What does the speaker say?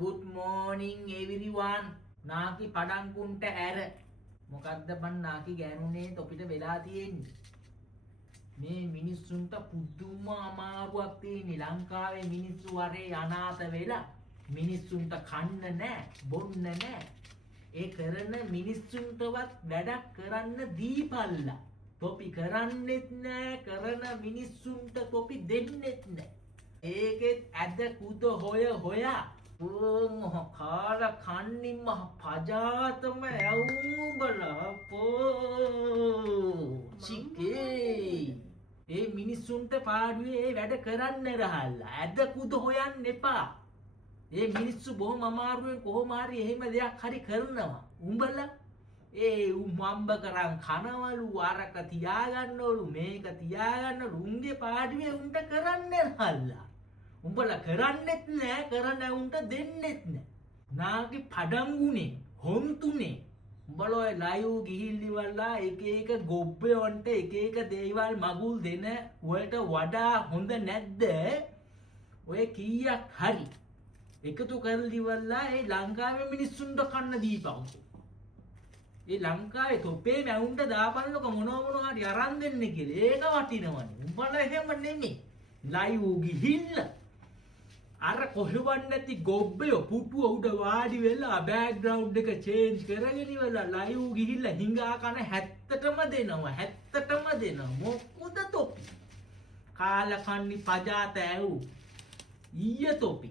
good morning everyone. නාකි පඩංකුන්ට ඇර මොකද්ද බන් නාකි ගෑනුනේ තොපිට වෙලා තියෙන්නේ මේ මිනිස්සුන්ට පුදුම අමාරුවක් තියෙන්නේ ලංකාවේ මිනිස්සු වරේ අනාථ වෙලා මිනිස්සුන්ට කන්න නැහැ බොන්න නැහැ ඒ කරන මිනිස්සුන්ටවත් වැඩක් කරන්න දීපල්ලා තොපි කරන්නෙත් නැහැ කරන මිනිස්සුන්ට තොපි දෙන්නෙත් නැහැ ඒකෙත් ඇද කුද හොයා මහ කාල කන්නින් මහ පජාතම ඇවුඹලා චිකේ ඒ මිනිස්සුන්ට පාඩුවේ වැඩ කරන්න රහල්ලා ඇද කුද හොයන්න එපා ඒ මිනිස්සු බොහොම අමාරුවෙන් කොහොම හරි එහෙම දෙයක් හරි කරනවා උඹලා ඒ උම්බ කරන් කනවලු අරක තියාගන්නවලු මේක තියාගන්නවලු උන්ගේ පාඩුවේ උන්ට කරන්න රහල්ලා උඹලා කරන්නෙත් නෑ කරන උන්ට දෙන්නෙත් නෑ නාගේ පඩංගුනේ හොන්තුනේ උඹලා ඔය ලයිව් ගිහිල්ලිවලා එක ගොබ්බයන්ට එක දේවල් මගුල් දෙන වලට වඩා හොඳ නැද්ද ඔය කීයක් හරි එකතු කරලිවලා ඒ ලංකාවේ මිනිස්සුන්ට කන්න දීපන්කෝ ඒ ලංකාවේ තොපේ මැවුන්ට දාපන්නක මොනවා හරි අරන් දෙන්න කියලා ඒක වටිනවනේ උඹලා එහෙම නෙමෙයි ලයිව් ගිහිල්ලා අර කොහෙවත් නැති ගොබ්බයෝ පුටුව උඩ වාඩි වෙලා බෑග්ග්‍රවුන්ඩ් එක චේන්ජ් කරගෙන ඉවරලා ලයිව් ගිහිල්ලා හිඟා කන 70ටම දෙනවා මොකද තොපි කාල කන්නි පජාත ඇව් ඊය තොපි